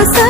వచ్చినవయ్యా మా